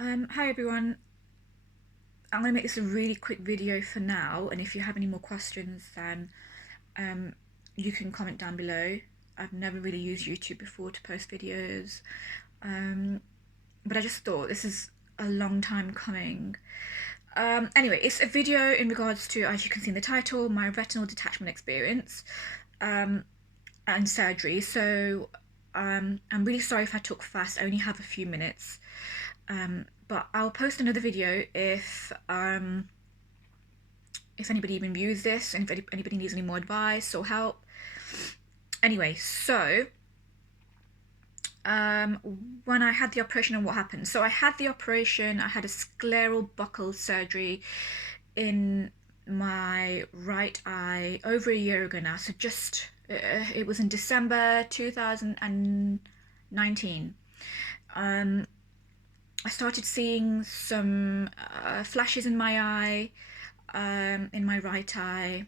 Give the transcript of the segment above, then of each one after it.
Hi everyone. I'm going to make this a really quick video for now, and if you have any more questions, then um, you can comment down below. I've never really used YouTube before to post videos, but I just thought this is a long time coming. Anyway, it's a video in regards to, as you can see in the title, my retinal detachment experience and surgery. So I'm really sorry if I talk fast. I only have a few minutes. But I'll post another video if anybody even views this and if anybody needs any more advice or help. Anyway, so when I had the operation and what happened. So I had the operation, I had a scleral buckle surgery in my right eye over a year ago now. So just, it was in December 2019. I started seeing some flashes in my eye, in my right eye.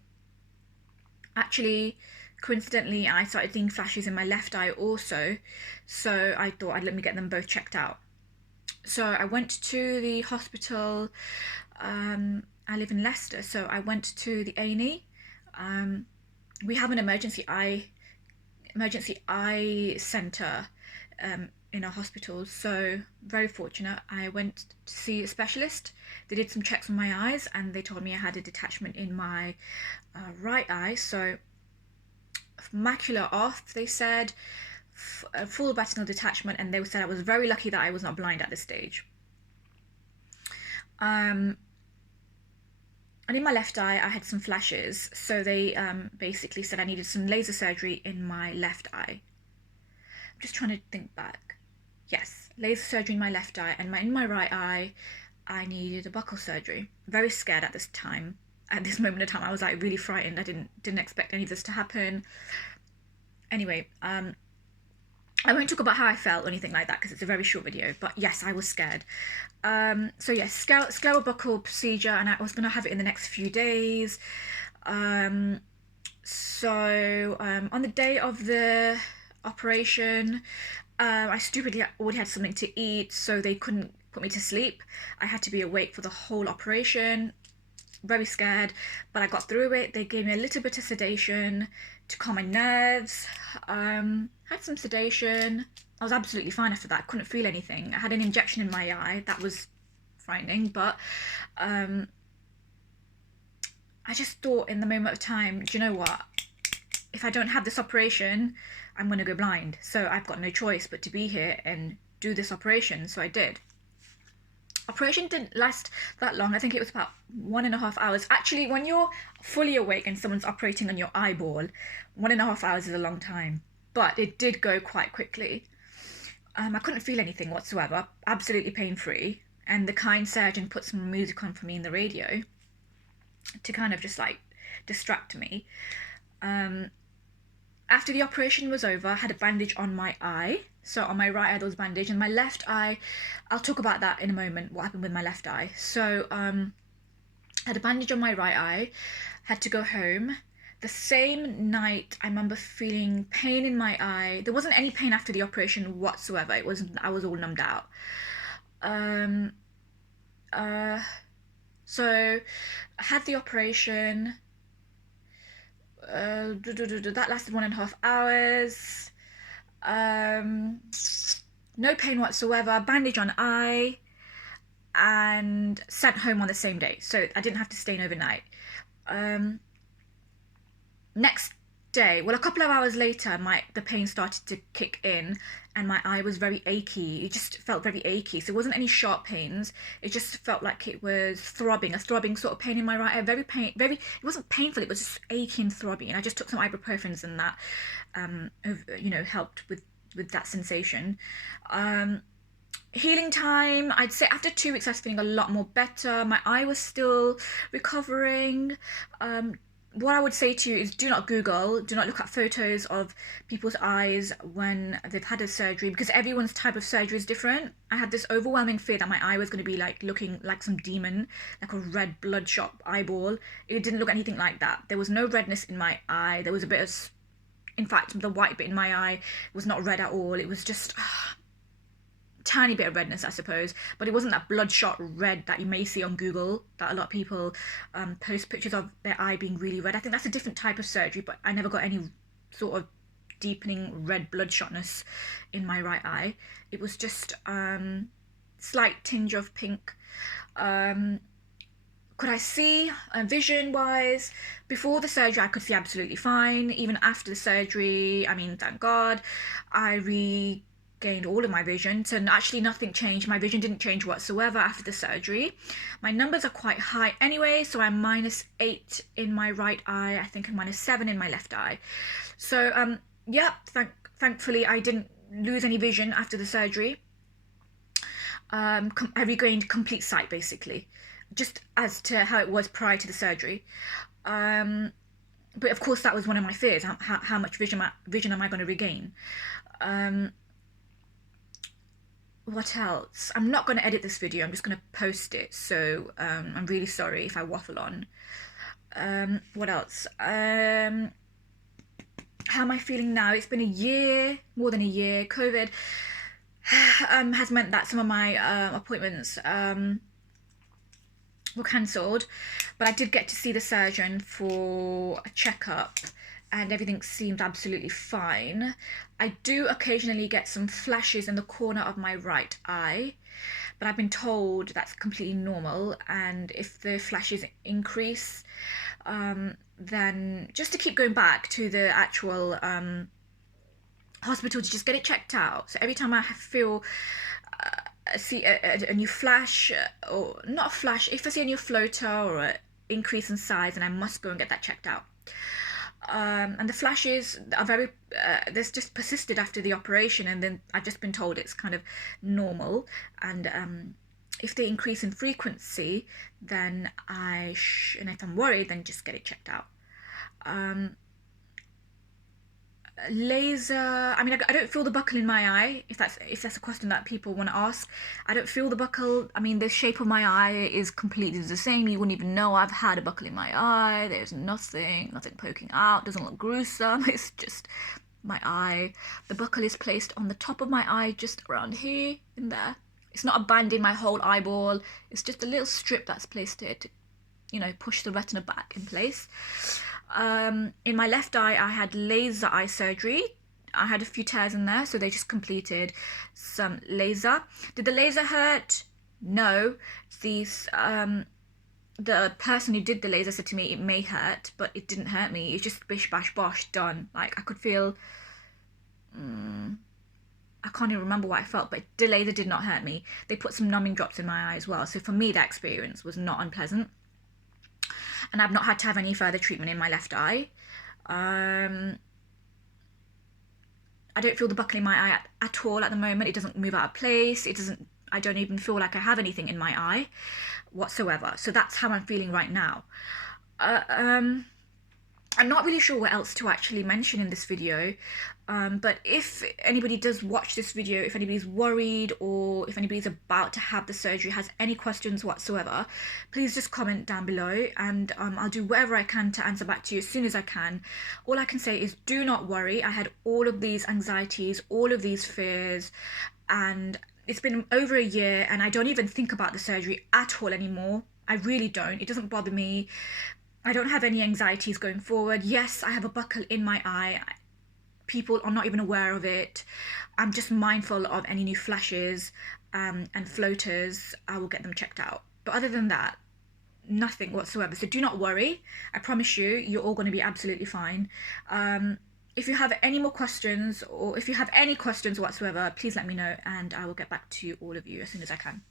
Actually, coincidentally, I started seeing flashes in my left eye also, so I thought I'd let me get them both checked out. So I went to the hospital. I live in Leicester, so I went to the A&E. We have an emergency eye centre in our hospital, so very fortunate. I went to see a specialist. They did some checks on my eyes and they told me I had a detachment in my right eye. So macular off, they said, a full retinal detachment, and they said I was very lucky that I was not blind at this stage. And in my left eye I had some flashes, so they basically said I needed some laser surgery in my left eye. I'm just trying to think back. Yes, laser surgery in my left eye, and in my right eye I needed a buccal surgery. Very scared at this time. At this moment in time I was like really frightened. I didn't expect any of this to happen. Anyway, I won't talk about how I felt or anything like that because it's a very short video, but yes, I was scared. So yes, scleral buccal procedure, and I was going to have it in the next few days. On the day of the operation, I stupidly already had something to eat, so they couldn't put me to sleep. I had to be awake for the whole operation. Very scared, but I got through it. They gave me a little bit of sedation to calm my nerves. Had some sedation. I was absolutely fine after that. Couldn't feel anything. I had an injection in my eye. That was frightening, but I just thought in the moment of time, do you know what? If I don't have this operation, I'm going to go blind. So I've got no choice but to be here and do this operation. So I did. Operation didn't last that long. I think it was about 1.5 hours. Actually, when you're fully awake and someone's operating on your eyeball, 1.5 hours is a long time. But it did go quite quickly. I couldn't feel anything whatsoever, absolutely pain-free. And the kind surgeon put some music on for me in the radio to kind of just like distract me. After the operation was over, I had a bandage on my eye. So on my right eye there was bandage, and my left eye, I'll talk about that in a moment, what happened with my left eye. So I had a bandage on my right eye, had to go home. The same night I remember feeling pain in my eye. There wasn't any pain after the operation whatsoever. I was all numbed out. So I had the operation. That lasted 1.5 hours. No pain whatsoever. Bandage on eye, and sent home on the same day. So I didn't have to stay in overnight. Next day, well, a couple of hours later, the pain started to kick in, and my eye was very achy. It just felt very achy. So it wasn't any sharp pains. It just felt like it was throbbing, a throbbing sort of pain in my right eye. It wasn't painful. It was just achy and throbbing. And I just took some ibuprofens, and that, helped with that sensation. Healing time, I'd say after 2 weeks I was feeling a lot more better. My eye was still recovering. What I would say to you is do not look at photos of people's eyes when they've had a surgery, because everyone's type of surgery is different. I had this overwhelming fear that my eye was going to be like looking like some demon, like a red bloodshot eyeball. It didn't look anything like that. There was no redness in my eye. There was a bit of, in fact, the white bit in my eye was not red at all. It was just tiny bit of redness, I suppose, but it wasn't that bloodshot red that you may see on Google, that a lot of people post pictures of their eye being really red. I think that's a different type of surgery, but I never got any sort of deepening red bloodshotness in my right eye. It was just slight tinge of pink. Could I see vision wise? Before the surgery I could see absolutely fine. Even after the surgery, I mean, thank God, I regained all of my vision. So actually nothing changed. My vision didn't change whatsoever after the surgery. My numbers are quite high anyway, so I'm -8 in my right eye, I think I'm -7 in my left eye. So yeah, thankfully I didn't lose any vision after the surgery. I regained complete sight basically, just as to how it was prior to the surgery. But of course that was one of my fears. How much vision am I going to regain? What else? I'm not going to edit this video, I'm just going to post it, so I'm really sorry if I waffle on. What else? How am I feeling now? It's been a year, more than a year. COVID has meant that some of my appointments were cancelled, but I did get to see the surgeon for a checkup and everything seemed absolutely fine. I do occasionally get some flashes in the corner of my right eye, but I've been told that's completely normal, and if the flashes increase, then just to keep going back to the actual hospital to just get it checked out. So every time I feel see a new flash, or not a flash, if I see a new floater or an increase in size, and I must go and get that checked out. And the flashes are very this just persisted after the operation, and then I've just been told it's kind of normal, and if they increase in frequency, then and if I'm worried, then just get it checked out. Laser, I mean, I don't feel the buckle in my eye, if that's a question that people want to ask. I don't feel the buckle. I mean, the shape of my eye is completely the same. You wouldn't even know I've had a buckle in my eye. There's nothing poking out, doesn't look gruesome. It's just my eye. The buckle is placed on the top of my eye, just around here, in there. It's not a band in my whole eyeball. It's just a little strip that's placed here to, you know, push the retina back in place. In my left eye, I had laser eye surgery. I had a few tears in there, so they just completed some laser. Did the laser hurt? No. The person who did the laser said to me it may hurt, but it didn't hurt me. It's just bish bash bosh, done. Like, I could feel, I can't even remember what I felt, but the laser did not hurt me. They put some numbing drops in my eye as well, so for me that experience was not unpleasant. And I've not had to have any further treatment in my left eye. I don't feel the buckle in my eye at all at the moment. It doesn't move out of place. I don't even feel like I have anything in my eye whatsoever. So that's how I'm feeling right now. I'm not really sure what else to actually mention in this video, but if anybody does watch this video, if anybody's worried or if anybody's about to have the surgery, has any questions whatsoever, please just comment down below, and I'll do whatever I can to answer back to you as soon as I can. All I can say is do not worry. I had all of these anxieties, all of these fears, and it's been over a year and I don't even think about the surgery at all anymore. I really don't. It doesn't bother me. I don't have any anxieties going forward. Yes, I have a buckle in my eye. People are not even aware of it. I'm just mindful of any new flashes and floaters. I will get them checked out. But other than that, nothing whatsoever. So do not worry. I promise you, you're all going to be absolutely fine. If you have any more questions, or if you have any questions whatsoever, please let me know and I will get back to all of you as soon as I can.